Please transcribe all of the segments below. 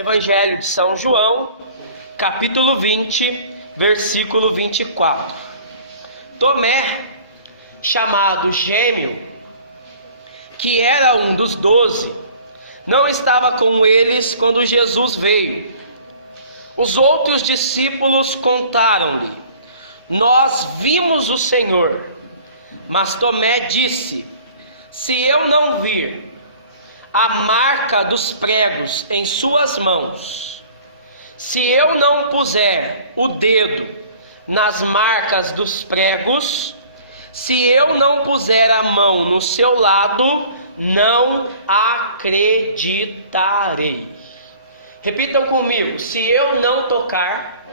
Evangelho de São João, capítulo 20, versículo 24. Tomé, chamado Gêmeo, que era um dos 12, não estava com eles quando Jesus veio. Os outros discípulos contaram-lhe: nós vimos o Senhor. Mas Tomé disse: se eu não vir a marca dos pregos em suas mãos, se eu não puser o dedo nas marcas dos pregos, se eu não puser a mão no seu lado, não acreditarei. Repitam comigo: se eu não tocar,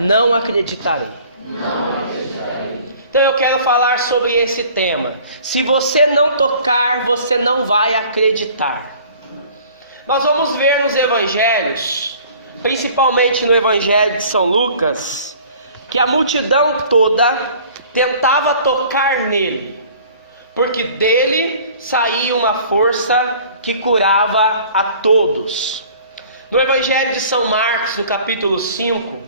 não acreditarei. Então eu quero falar sobre esse tema. Se você não tocar, você não vai acreditar. Nós vamos ver nos evangelhos, principalmente no evangelho de São Lucas, que a multidão toda tentava tocar nele, porque dele saía uma força que curava a todos. No evangelho de São Marcos, no capítulo 5,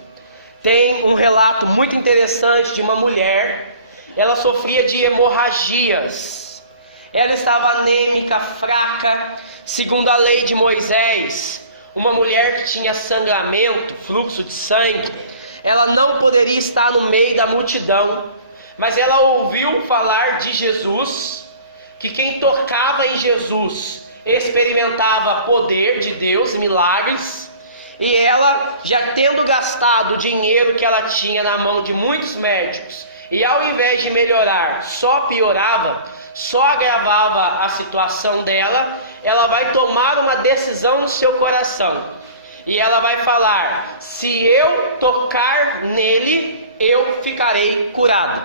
tem um relato muito interessante de uma mulher. Ela sofria de hemorragias, ela estava anêmica, fraca. Segundo a lei de Moisés, uma mulher que tinha sangramento, fluxo de sangue, ela não poderia estar no meio da multidão. Mas ela ouviu falar de Jesus, que quem tocava em Jesus experimentava poder de Deus, milagres. E ela, já tendo gastado o dinheiro que ela tinha na mão de muitos médicos, e ao invés de melhorar, só piorava, só agravava a situação dela, ela vai tomar uma decisão no seu coração. E ela vai falar: se eu tocar nele, eu ficarei curada.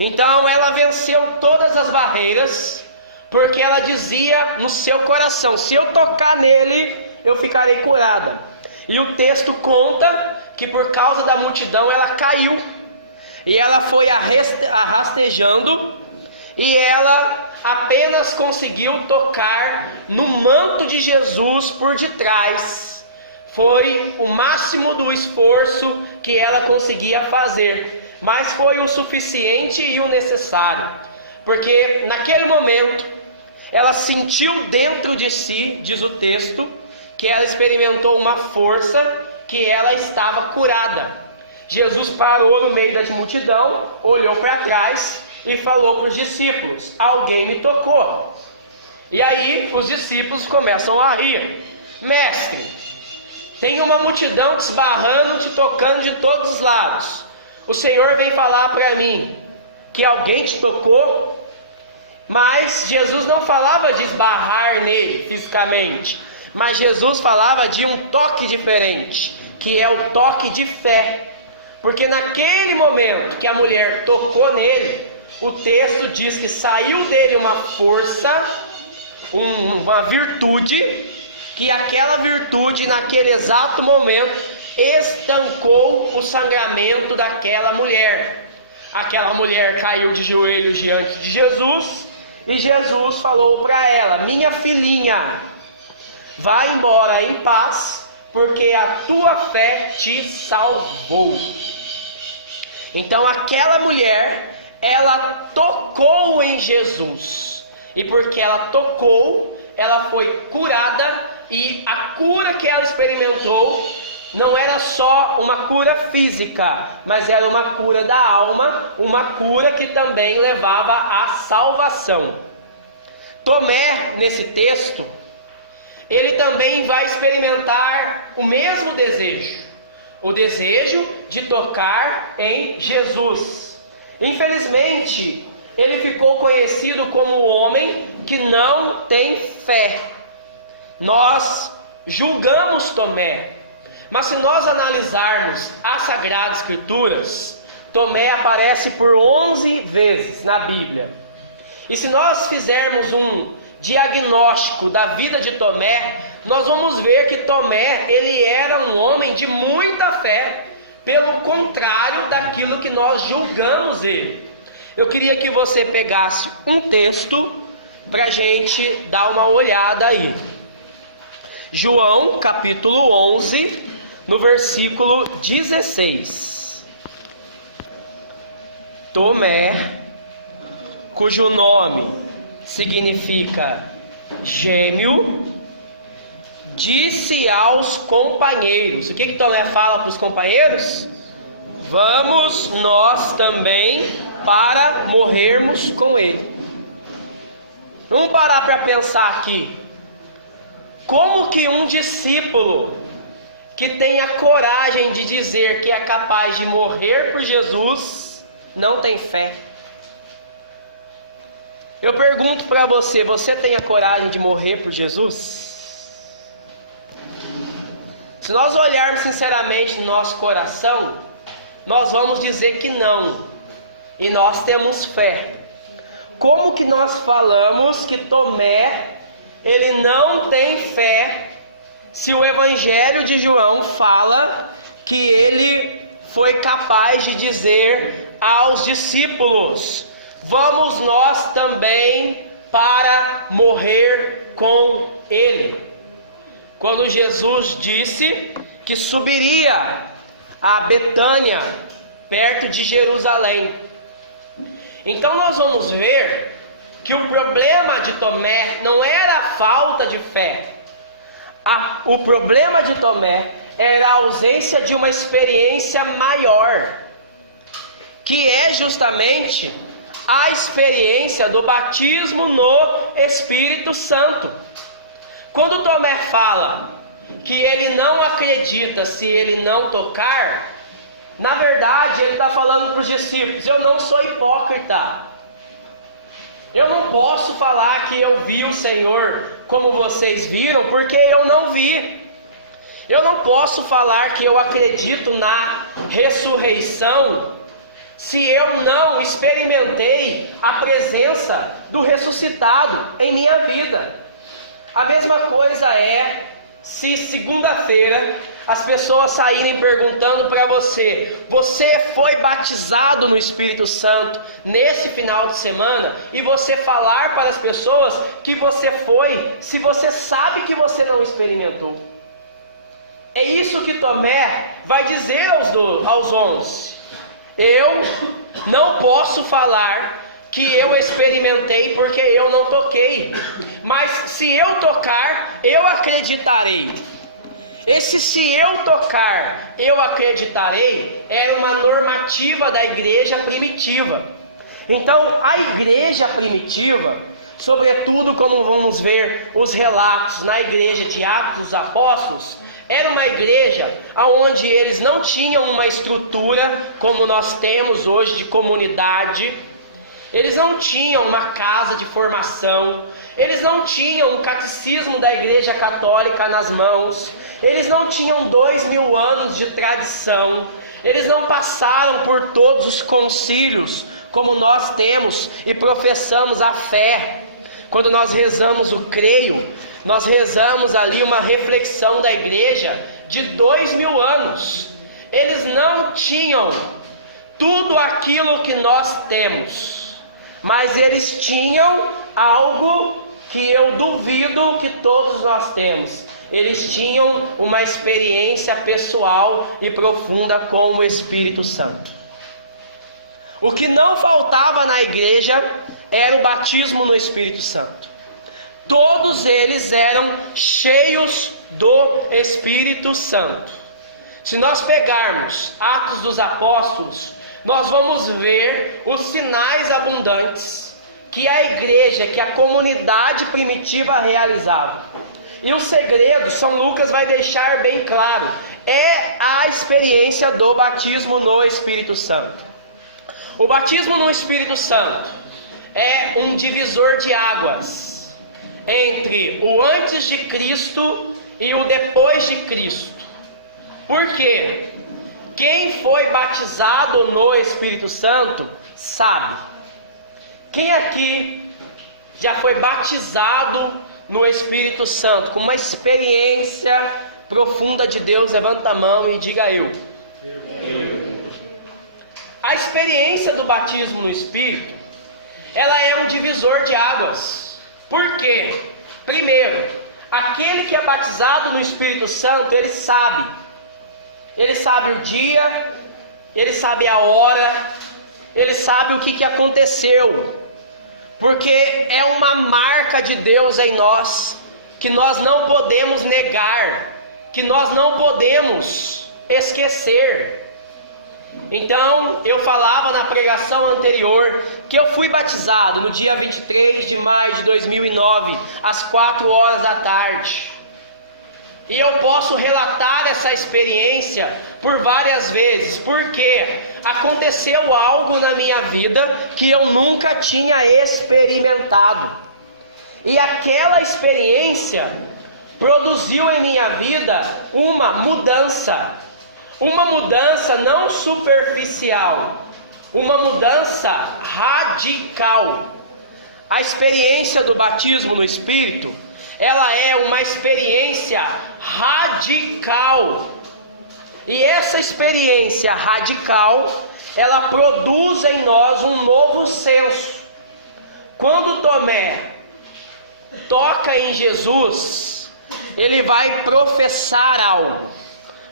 Então ela venceu todas as barreiras, porque ela dizia no seu coração: se eu tocar nele, eu ficarei curada. E o texto conta que por causa da multidão ela caiu. E ela foi arrastejando, e ela apenas conseguiu tocar no manto de Jesus por detrás. Foi o máximo do esforço que ela conseguia fazer, mas foi o suficiente e o necessário, porque naquele momento ela sentiu dentro de si, diz o texto, que ela experimentou uma força, que ela estava curada. Jesus parou no meio da multidão, olhou para trás e falou para os discípulos: alguém me tocou. E aí os discípulos começam a rir: mestre, tem uma multidão te esbarrando, te tocando de todos os lados. O Senhor vem falar para mim que alguém te tocou? Mas Jesus não falava de esbarrar nele fisicamente, mas Jesus falava de um toque diferente, que é o toque de fé. Porque naquele momento que a mulher tocou nele, o texto diz que saiu dele uma força, uma virtude, que aquela virtude naquele exato momento estancou o sangramento daquela mulher. Aquela mulher caiu de joelhos diante de Jesus, e Jesus falou para ela: minha filhinha, vá embora em paz, porque a tua fé te salvou. Então aquela mulher, ela tocou em Jesus, e porque ela tocou, ela foi curada. E a cura que ela experimentou não era só uma cura física, mas era uma cura da alma, uma cura que também levava à salvação. Tomé, nesse texto, ele também vai experimentar o mesmo desejo, o desejo de tocar em Jesus. Infelizmente, ele ficou conhecido como o homem que não tem fé. Nós julgamos Tomé, mas se nós analisarmos as Sagradas Escrituras, Tomé aparece por 11 vezes na Bíblia. E se nós fizermos um diagnóstico da vida de Tomé, nós vamos ver que Tomé, ele era um homem de muita fé, pelo contrário daquilo que nós julgamos ele. Eu queria que você pegasse um texto para a gente dar uma olhada aí. João capítulo 11, no versículo 16. Tomé, cujo nome significa gêmeo, disse aos companheiros. O que Tomé fala para os companheiros? Vamos nós também para morrermos com ele. Vamos parar para pensar aqui. Como que um discípulo que tenha coragem de dizer que é capaz de morrer por Jesus não tem fé? Eu pergunto para você, você tem a coragem de morrer por Jesus? Se nós olharmos sinceramente no nosso coração, nós vamos dizer que não. E nós temos fé. Como que nós falamos que Tomé, ele não tem fé, se o Evangelho de João fala que ele foi capaz de dizer aos discípulos: vamos nós também para morrer com ele. Quando Jesus disse que subiria a Betânia, perto de Jerusalém. Então nós vamos ver que o problema de Tomé não era a falta de fé. O problema de Tomé era a ausência de uma experiência maior, que é justamente a experiência do batismo no Espírito Santo. Quando Tomé fala que ele não acredita se ele não tocar, na verdade ele está falando para os discípulos: eu não sou hipócrita. Eu não posso falar que eu vi o Senhor como vocês viram, porque eu não vi. Eu não posso falar que eu acredito na ressurreição se eu não experimentei a presença do ressuscitado em minha vida. A mesma coisa é se segunda-feira as pessoas saírem perguntando para você: você foi batizado no Espírito Santo nesse final de semana? E você falar para as pessoas que você foi, se você sabe que você não experimentou. É isso que Tomé vai dizer aos 11. Eu não posso falar que eu experimentei porque eu não toquei, mas se eu tocar, eu acreditarei. Esse "se eu tocar, eu acreditarei" era uma normativa da igreja primitiva. Então, a igreja primitiva, sobretudo como vamos ver os relatos na igreja de Atos dos Apóstolos, era uma igreja onde eles não tinham uma estrutura como nós temos hoje de comunidade. Eles não tinham uma casa de formação, eles não tinham o catecismo da Igreja Católica nas mãos, eles não tinham 2000 anos de tradição, eles não passaram por todos os concílios como nós temos e professamos a fé. Quando nós rezamos o creio, nós rezamos ali uma reflexão da igreja de 2000 anos. Eles não tinham tudo aquilo que nós temos, mas eles tinham algo que eu duvido que todos nós temos. Eles tinham uma experiência pessoal e profunda com o Espírito Santo. O que não faltava na igreja era o batismo no Espírito Santo. Todos eles eram cheios do Espírito Santo. Se nós pegarmos Atos dos Apóstolos, nós vamos ver os sinais abundantes que a igreja, que a comunidade primitiva realizava. E o segredo, São Lucas vai deixar bem claro, é a experiência do batismo no Espírito Santo. O batismo no Espírito Santo é um divisor de águas entre o antes de Cristo e o depois de Cristo. Por quê? Quem foi batizado no Espírito Santo sabe. Quem aqui já foi batizado no Espírito Santo, com uma experiência profunda de Deus? Levanta a mão e diga eu. A experiência do batismo no Espírito, ela é um divisor de águas. Por quê? Primeiro, Aquele que é batizado no Espírito Santo, ele sabe o dia, ele sabe a hora, ele sabe o que aconteceu, porque é uma marca de Deus em nós, que nós não podemos negar, que nós não podemos esquecer. Então, eu falava na pregação anterior que eu fui batizado no dia 23 de maio de 2009, às 4 horas da tarde. E eu posso relatar essa experiência por várias vezes, porque aconteceu algo na minha vida que eu nunca tinha experimentado. E aquela experiência produziu em minha vida uma mudança não superficial, uma mudança radical. A experiência do batismo no Espírito, ela é uma experiência radical. E essa experiência radical, ela produz em nós um novo senso. Quando Tomé toca em Jesus, ele vai professar algo.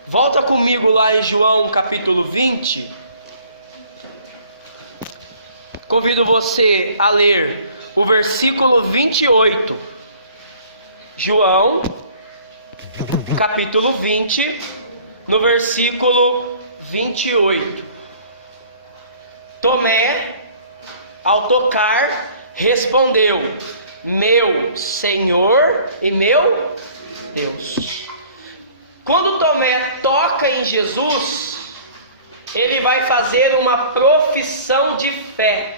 Volta comigo lá em João capítulo 20. Convido você a ler o versículo 28. João capítulo 20, no versículo 28. Tomé, ao tocar, respondeu: meu Senhor e meu Deus. Quando Tomé toca em Jesus, ele vai fazer uma profissão de fé.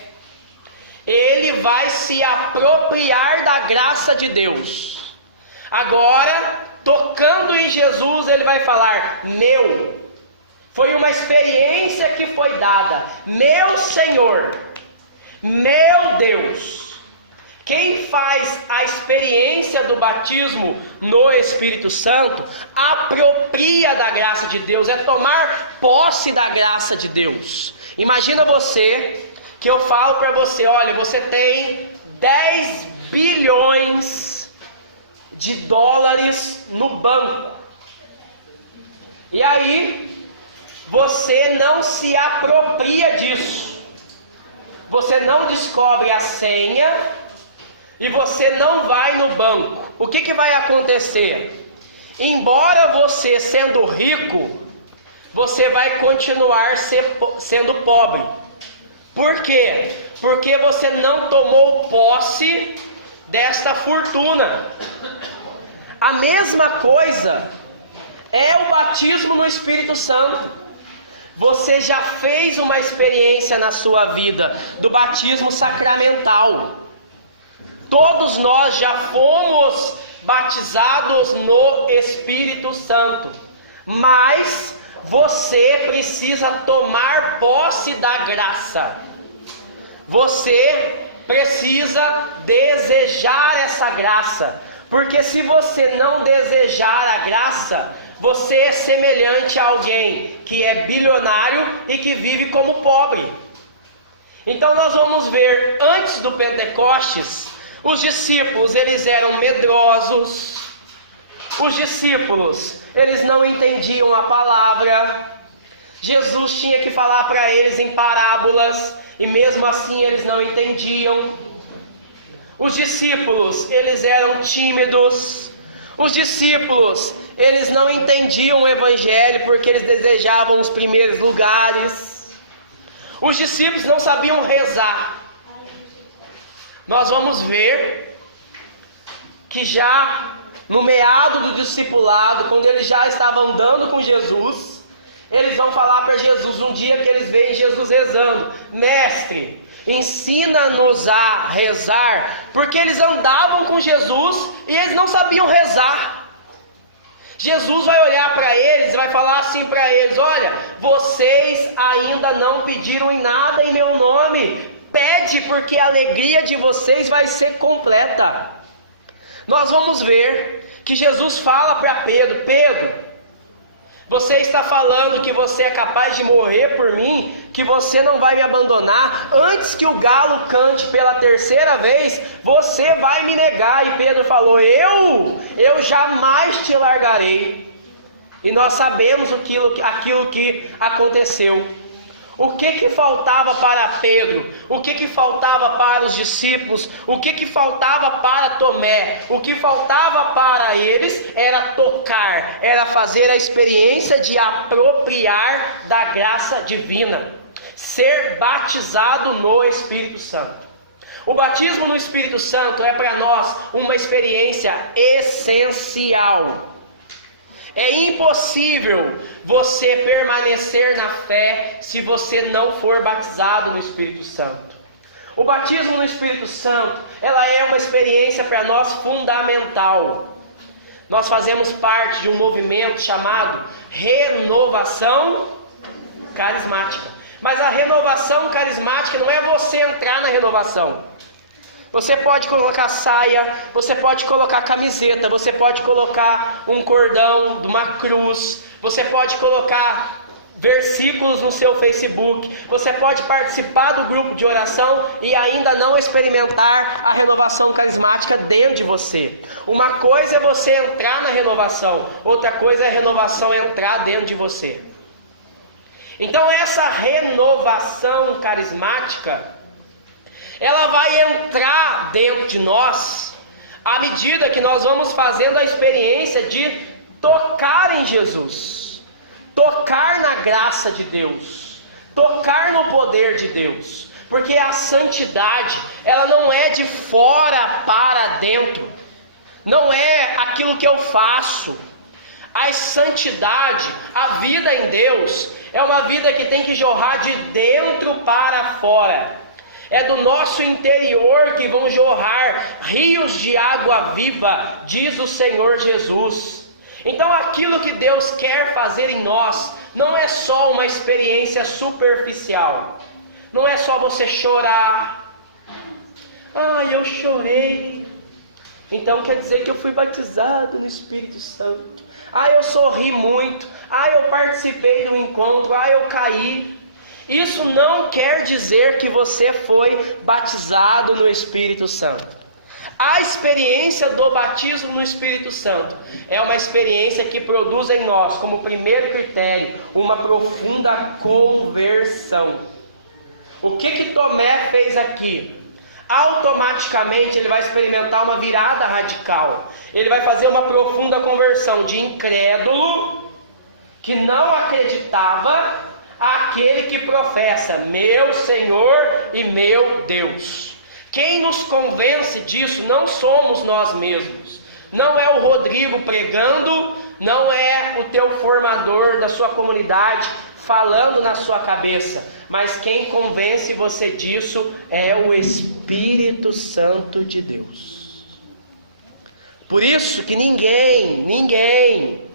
Ele vai se apropriar da graça de Deus. Agora, tocando em Jesus, ele vai falar: meu. Foi uma experiência que foi dada. Meu Senhor, meu Deus. Quem faz a experiência do batismo no Espírito Santo apropria da graça de Deus, é tomar posse da graça de Deus. Imagina você, que eu falo para você: olha, você tem 10 bilhões de dólares no banco. E aí, você não se apropria disso. Você não descobre a senha e você não vai no banco. O que vai acontecer? Embora você sendo rico, você vai continuar sendo pobre. Por quê? Porque você não tomou posse desta fortuna. A mesma coisa é o batismo no Espírito Santo. Você já fez uma experiência na sua vida do batismo sacramental. Todos nós já fomos batizados no Espírito Santo, mas você precisa tomar posse da graça. Você precisa desejar essa graça, porque se você não desejar a graça, você é semelhante a alguém que é bilionário e que vive como pobre. Então nós vamos ver, antes do Pentecostes, os discípulos, eles eram medrosos. Os discípulos, eles não entendiam a palavra. Jesus tinha que falar para eles em parábolas, e mesmo assim eles não entendiam. Os discípulos, eles eram tímidos. Os discípulos, eles não entendiam o Evangelho porque eles desejavam os primeiros lugares. Os discípulos não sabiam rezar. Nós vamos ver que já no meado do discipulado, quando eles já estavam andando com Jesus, eles vão falar para Jesus um dia que eles veem Jesus rezando: mestre, ensina-nos a rezar, porque eles andavam com Jesus e eles não sabiam rezar. Jesus vai olhar para eles e vai falar assim para eles: olha, vocês ainda não pediram em nada em meu nome. Pede, porque a alegria de vocês vai ser completa. Nós vamos ver que Jesus fala para Pedro: Pedro, Você está falando que você é capaz de morrer por mim, que você não vai me abandonar. Antes que o galo cante pela terceira vez, você vai me negar. E Pedro falou: eu jamais te largarei. E nós sabemos aquilo que aconteceu. O que faltava para Pedro? O que faltava para os discípulos? O que faltava para Tomé? O que faltava para eles era tocar, era fazer a experiência de apropriar da graça divina, ser batizado no Espírito Santo. O batismo no Espírito Santo é para nós uma experiência essencial. É impossível você permanecer na fé se você não for batizado no Espírito Santo. O batismo no Espírito Santo, ela é uma experiência para nós fundamental. Nós fazemos parte de um movimento chamado renovação carismática. Mas a renovação carismática não é você entrar na renovação. Você pode colocar saia, você pode colocar camiseta, você pode colocar um cordão de uma cruz, você pode colocar versículos no seu Facebook, você pode participar do grupo de oração e ainda não experimentar a renovação carismática dentro de você. Uma coisa é você entrar na renovação, outra coisa é a renovação entrar dentro de você. Então essa renovação carismática, ela vai entrar dentro de nós à medida que nós vamos fazendo a experiência de tocar em Jesus, tocar na graça de Deus, tocar no poder de Deus, porque a santidade, ela não é de fora para dentro, não é aquilo que eu faço. A santidade, a vida em Deus, é uma vida que tem que jorrar de dentro para fora. É do nosso interior que vão jorrar rios de água viva, diz o Senhor Jesus. Então aquilo que Deus quer fazer em nós não é só uma experiência superficial. Não é só você chorar. Eu chorei. Então quer dizer que eu fui batizado no Espírito Santo. Eu sorri muito. Eu participei do encontro. Eu caí. Isso não quer dizer que você foi batizado no Espírito Santo. A experiência do batismo no Espírito Santo é uma experiência que produz em nós, como primeiro critério, uma profunda conversão. O que Tomé fez aqui? Automaticamente ele vai experimentar uma virada radical. Ele vai fazer uma profunda conversão de incrédulo, que não acreditava, aquele que professa, meu Senhor e meu Deus. Quem nos convence disso não somos nós mesmos. Não é o Rodrigo pregando, não é o teu formador da sua comunidade falando na sua cabeça. Mas quem convence você disso é o Espírito Santo de Deus. Por isso que ninguém,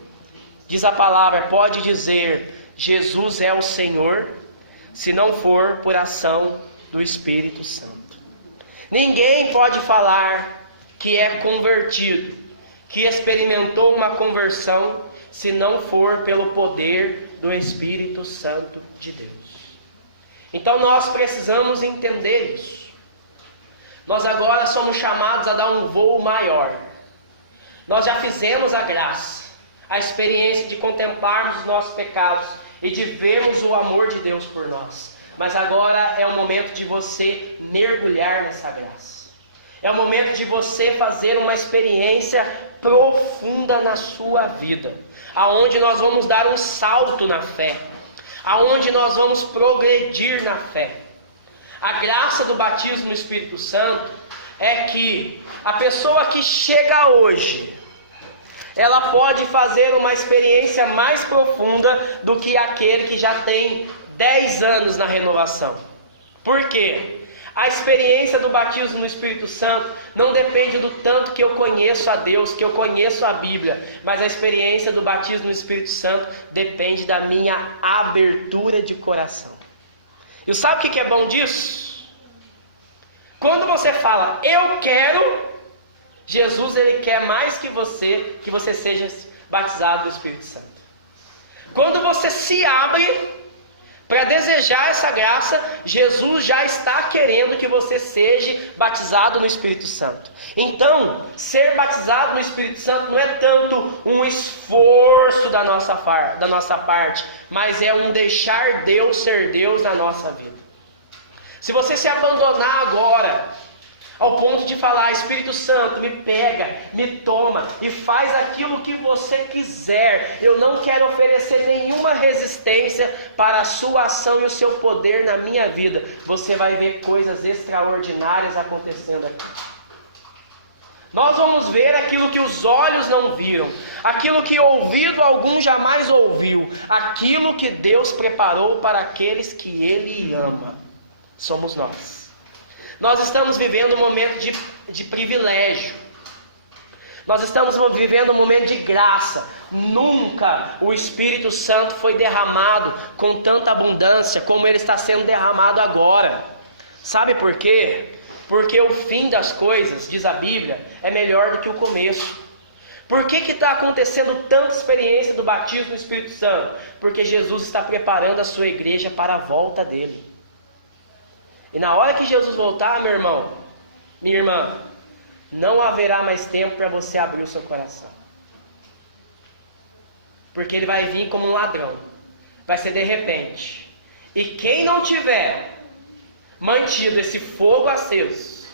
diz a palavra, pode dizer Jesus é o Senhor, se não for por ação do Espírito Santo. Ninguém pode falar que é convertido, que experimentou uma conversão, se não for pelo poder do Espírito Santo de Deus. Então nós precisamos entender isso. Nós agora somos chamados a dar um voo maior. Nós já fizemos a graça, a experiência de contemplarmos os nossos pecados e de vermos o amor de Deus por nós. Mas agora é o momento de você mergulhar nessa graça. É o momento de você fazer uma experiência profunda na sua vida, aonde nós vamos dar um salto na fé, aonde nós vamos progredir na fé. A graça do batismo no Espírito Santo é que a pessoa que chega hoje, ela pode fazer uma experiência mais profunda do que aquele que já tem 10 anos na renovação. Por quê? A experiência do batismo no Espírito Santo não depende do tanto que eu conheço a Deus, que eu conheço a Bíblia, mas a experiência do batismo no Espírito Santo depende da minha abertura de coração. E sabe o que é bom disso? Quando você fala, eu quero, Jesus ele quer mais que você seja batizado no Espírito Santo. Quando você se abre para desejar essa graça, Jesus já está querendo que você seja batizado no Espírito Santo. Então, ser batizado no Espírito Santo não é tanto um esforço da nossa parte, mas é um deixar Deus ser Deus na nossa vida. Se você se abandonar agora, ao ponto de falar, Espírito Santo, me pega, me toma e faz aquilo que você quiser. Eu não quero oferecer nenhuma resistência para a sua ação e o seu poder na minha vida. Você vai ver coisas extraordinárias acontecendo aqui. Nós vamos ver aquilo que os olhos não viram, aquilo que ouvido algum jamais ouviu, aquilo que Deus preparou para aqueles que Ele ama. Somos nós. Nós estamos vivendo um momento de privilégio. Nós estamos vivendo um momento de graça. Nunca o Espírito Santo foi derramado com tanta abundância como ele está sendo derramado agora. Sabe por quê? Porque o fim das coisas, diz a Bíblia, é melhor do que o começo. Por que está acontecendo tanta experiência do batismo no Espírito Santo? Porque Jesus está preparando a sua igreja para a volta dele. E na hora que Jesus voltar, meu irmão, minha irmã, não haverá mais tempo para você abrir o seu coração. Porque ele vai vir como um ladrão. Vai ser de repente. E quem não tiver mantido esse fogo aceso,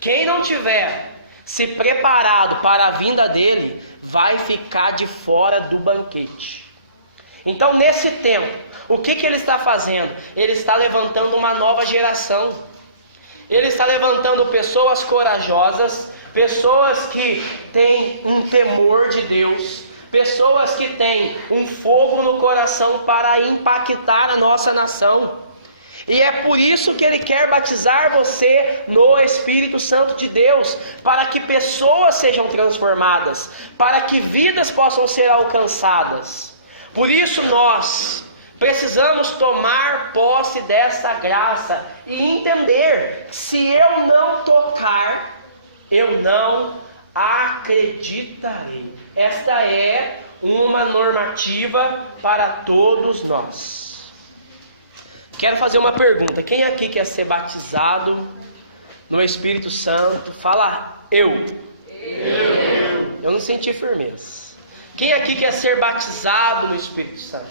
quem não tiver se preparado para a vinda dele, vai ficar de fora do banquete. Então, nesse tempo, o que ele está fazendo? Ele está levantando uma nova geração. Ele está levantando pessoas corajosas, pessoas que têm um temor de Deus, pessoas que têm um fogo no coração para impactar a nossa nação. E é por isso que ele quer batizar você no Espírito Santo de Deus, para que pessoas sejam transformadas, para que vidas possam ser alcançadas. Por isso nós precisamos tomar posse dessa graça e entender: se eu não tocar, eu não acreditarei. Esta é uma normativa para todos nós. Quero fazer uma pergunta: quem aqui quer ser batizado no Espírito Santo? Fala eu. Eu não senti firmeza. Quem aqui quer ser batizado no Espírito Santo?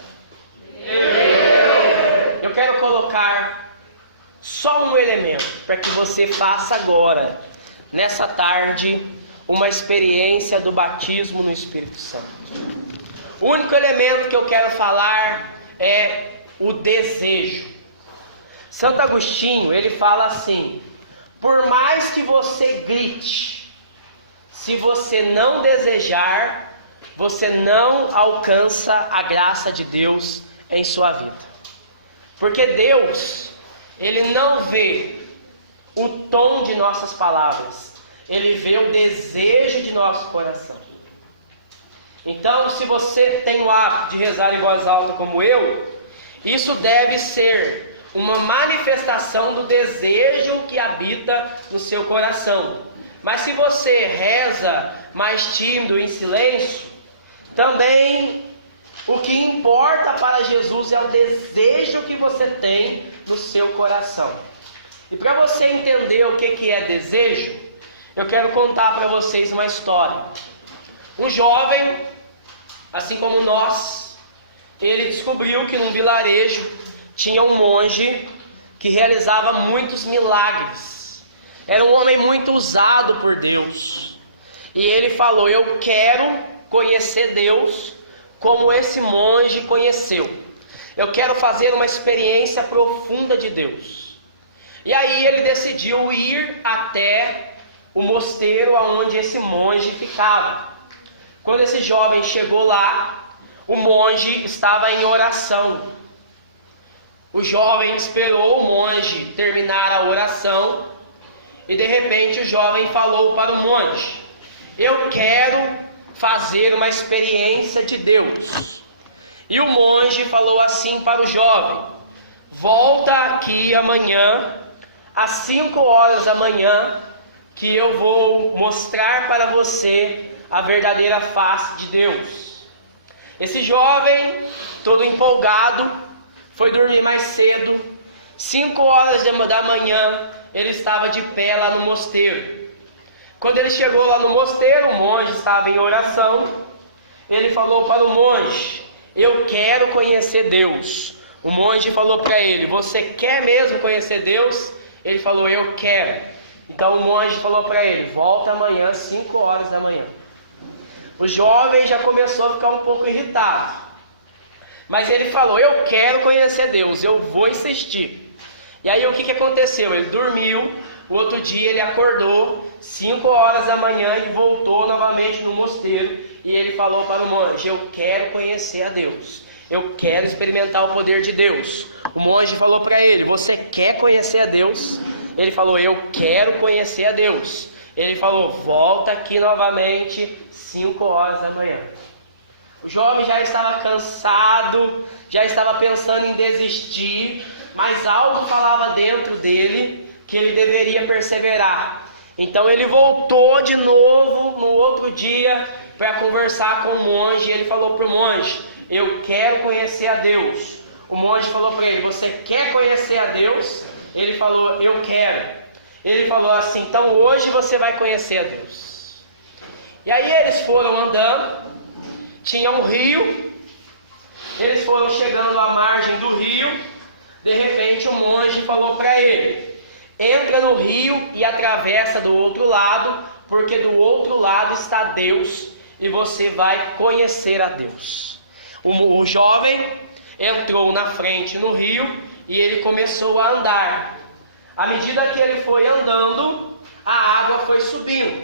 Eu quero colocar só um elemento para que você faça agora, nessa tarde, uma experiência do batismo no Espírito Santo. O único elemento que eu quero falar é o desejo. Santo Agostinho, ele fala assim: por mais que você grite, se você não desejar, você não alcança a graça de Deus em sua vida. Porque Deus, ele não vê o tom de nossas palavras, ele vê o desejo de nosso coração. Então, se você tem o hábito de rezar em voz alta como eu, isso deve ser uma manifestação do desejo que habita no seu coração. Mas se você reza mais tímido, em silêncio, também o que importa para Jesus é o desejo que você tem no seu coração. E para você entender o que é desejo, eu quero contar para vocês uma história. Um jovem, assim como nós, ele descobriu que num vilarejo tinha um monge que realizava muitos milagres. Era um homem muito usado por Deus. E ele falou: eu quero conhecer Deus como esse monge conheceu. Eu quero fazer uma experiência profunda de Deus. E aí ele decidiu ir até o mosteiro onde esse monge ficava. Quando esse jovem chegou lá, o monge estava em oração. O jovem esperou o monge terminar a oração e de repente o jovem falou para o monge: eu quero fazer uma experiência de Deus. E o monge falou assim para o jovem: volta aqui amanhã, às 5 horas da manhã, que eu vou mostrar para você a verdadeira face de Deus. Esse jovem todo empolgado, foi dormir mais cedo. 5 horas da manhã, ele estava de pé lá no mosteiro. Quando ele chegou lá no mosteiro, o monge estava em oração. Ele falou para o monge: eu quero conhecer Deus. O monge falou para ele: você quer mesmo conhecer Deus? Ele falou: eu quero. Então o monge falou para ele: volta amanhã às 5 horas da manhã. O jovem já começou a ficar um pouco irritado, mas ele falou: eu quero conhecer Deus, eu vou insistir. E aí o que aconteceu? Ele dormiu. O outro dia ele acordou 5 horas da manhã e voltou novamente no mosteiro. E ele falou para o monge: eu quero conhecer a Deus, eu quero experimentar o poder de Deus. O monge falou para ele: você quer conhecer a Deus? Ele falou: eu quero conhecer a Deus. Ele falou: volta aqui novamente 5 horas da manhã. O jovem já estava cansado, já estava pensando em desistir, mas algo falava dentro dele que ele deveria perseverar. Então ele voltou de novo no outro dia para conversar com o monge. Ele falou para o monge: eu quero conhecer a Deus. O monge falou para ele: você quer conhecer a Deus? Ele falou: eu quero. Ele falou assim: então hoje você vai conhecer a Deus. E aí eles foram andando, tinha um rio, eles foram chegando à margem do rio. De repente o monge falou para ele: entra no rio e atravessa do outro lado, porque do outro lado está Deus e você vai conhecer a Deus. O jovem entrou na frente no rio e ele começou a andar. À medida que ele foi andando, a água foi subindo,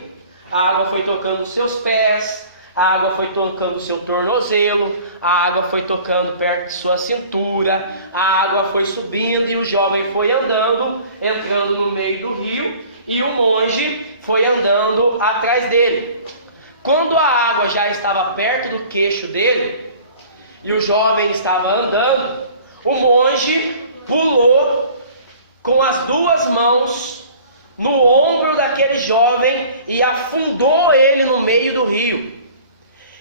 a água foi tocando os seus pés, a água foi tocando o seu tornozelo, a água foi tocando perto de sua cintura, a água foi subindo e o jovem foi andando, entrando no meio do rio, e o monge foi andando atrás dele. Quando a água já estava perto do queixo dele, e o jovem estava andando, o monge pulou com as 2 mãos no ombro daquele jovem e afundou ele no meio do rio.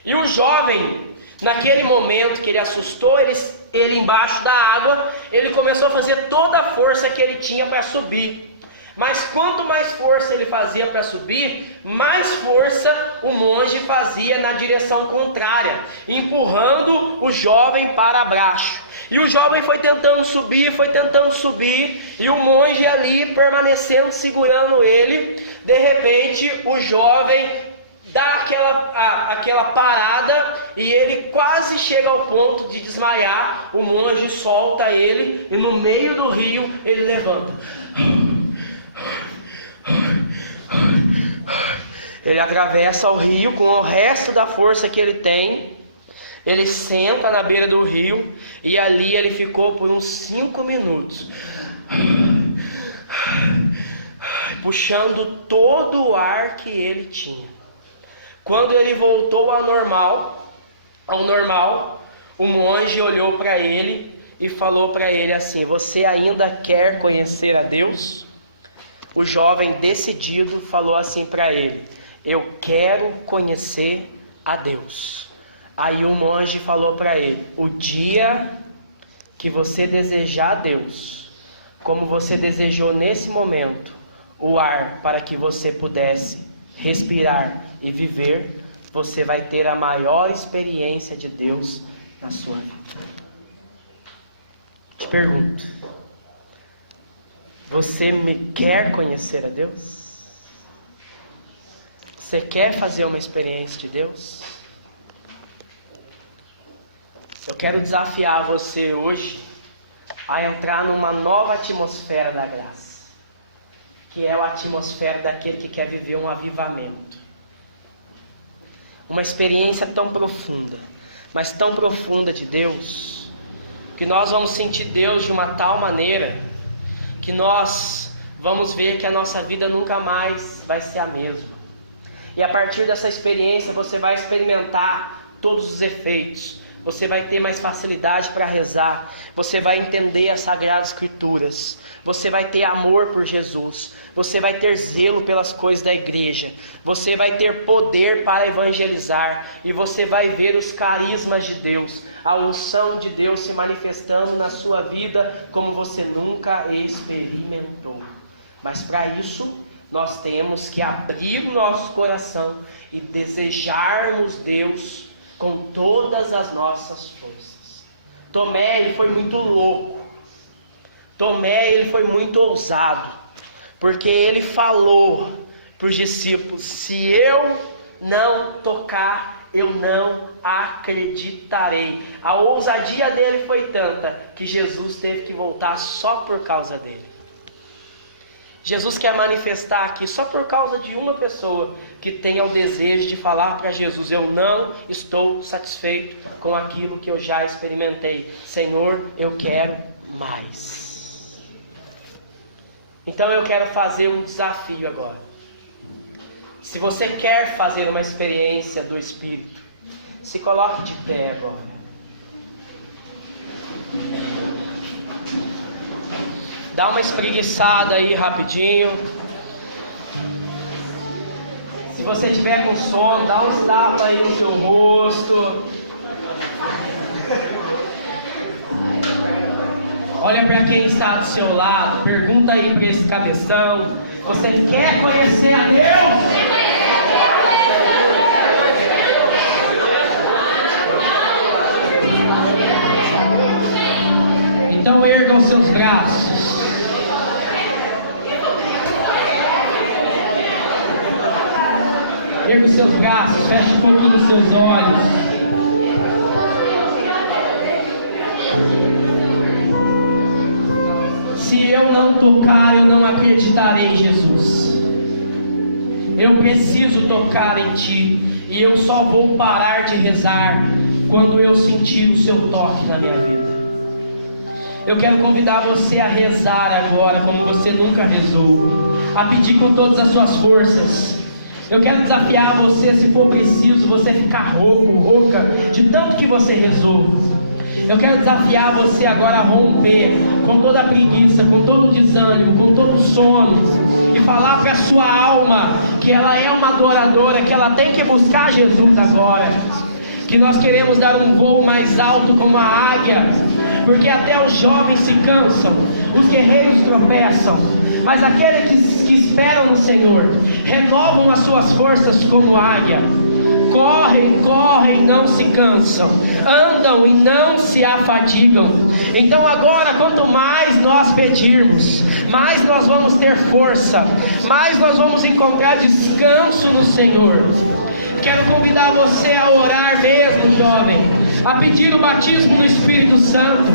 E o jovem, naquele momento que ele assustou ele embaixo da água, ele começou a fazer toda a força que ele tinha para subir. Mas quanto mais força ele fazia para subir, mais força o monge fazia na direção contrária, empurrando o jovem para baixo. E o jovem foi tentando subir, e o monge ali permanecendo, segurando ele. De repente o jovem dá aquela parada e ele quase chega ao ponto de desmaiar. O monge solta ele e no meio do rio ele levanta. Ele atravessa o rio com o resto da força que ele tem. Ele senta na beira do rio e ali ele ficou por uns 5 minutos, puxando todo o ar que ele tinha. Quando ele voltou ao normal, o monge olhou para ele e falou para ele assim: você ainda quer conhecer a Deus? O jovem decidido falou assim para ele: eu quero conhecer a Deus. Aí o monge falou para ele: o dia que você desejar a Deus, como você desejou nesse momento, o ar para que você pudesse respirar e viver, você vai ter a maior experiência de Deus na sua vida. Te pergunto: você quer conhecer a Deus? Você quer fazer uma experiência de Deus? Eu quero desafiar você hoje a entrar numa nova atmosfera da graça, que é a atmosfera daquele que quer viver um avivamento. Uma experiência tão profunda, mas tão profunda de Deus, que nós vamos sentir Deus de uma tal maneira que nós vamos ver que a nossa vida nunca mais vai ser a mesma. E a partir dessa experiência você vai experimentar todos os efeitos você vai ter mais facilidade para rezar, você vai entender as Sagradas Escrituras, você vai ter amor por Jesus, você vai ter zelo pelas coisas da igreja, você vai ter poder para evangelizar, e você vai ver os carismas de Deus, a unção de Deus se manifestando na sua vida como você nunca experimentou. Mas para isso, nós temos que abrir o nosso coração e desejarmos Deus com todas as nossas forças. Tomé, ele foi muito louco. Tomé, ele foi muito ousado, porque ele falou para os discípulos: se eu não tocar, eu não acreditarei. A ousadia dele foi tanta que Jesus teve que voltar só por causa dele. Jesus quer manifestar aqui só por causa de uma pessoa que tenha o desejo de falar para Jesus: eu não estou satisfeito com aquilo que eu já experimentei. Senhor, eu quero mais. Então eu quero fazer um desafio agora. Se você quer fazer uma experiência do Espírito, se coloque de pé agora. Dá uma espreguiçada aí rapidinho. Se você tiver com sono, dá uns tapas aí no seu rosto. Olha para quem está do seu lado, pergunta aí para esse cabeção: você quer conhecer a Deus? Então ergam seus braços. Erga os seus braços, feche um pouquinho os seus olhos. Se eu não tocar, eu não acreditarei, Jesus. Eu preciso tocar em Ti, e eu só vou parar de rezar quando eu sentir o Seu toque na minha vida. Eu quero convidar você a rezar agora como você nunca rezou, a pedir com todas as suas forças. Eu quero desafiar você, se for preciso, você ficar rouca, de tanto que você rezou. Eu quero desafiar você agora a romper com toda a preguiça, com todo o desânimo, com todo o sono, e falar para a sua alma que ela é uma adoradora, que ela tem que buscar Jesus agora, que nós queremos dar um voo mais alto como a águia, porque até os jovens se cansam, os guerreiros tropeçam, mas aqueles que esperam no Senhor renovam as suas forças como águia. Correm, não se cansam, andam e não se afadigam. Então agora, quanto mais nós pedirmos, mais nós vamos ter força, mais nós vamos encontrar descanso no Senhor. Quero convidar você a orar mesmo, jovem, a pedir o batismo do Espírito Santo.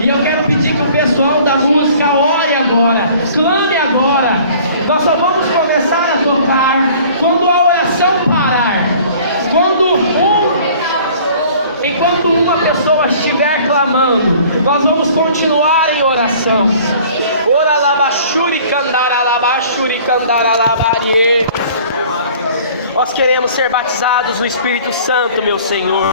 E eu quero pedir que o pessoal da música ore agora, clame agora. Nós só vamos começar a tocar quando a oração parar. Enquanto uma pessoa estiver clamando, nós vamos continuar em oração. Nós queremos ser batizados no Espírito Santo, meu Senhor.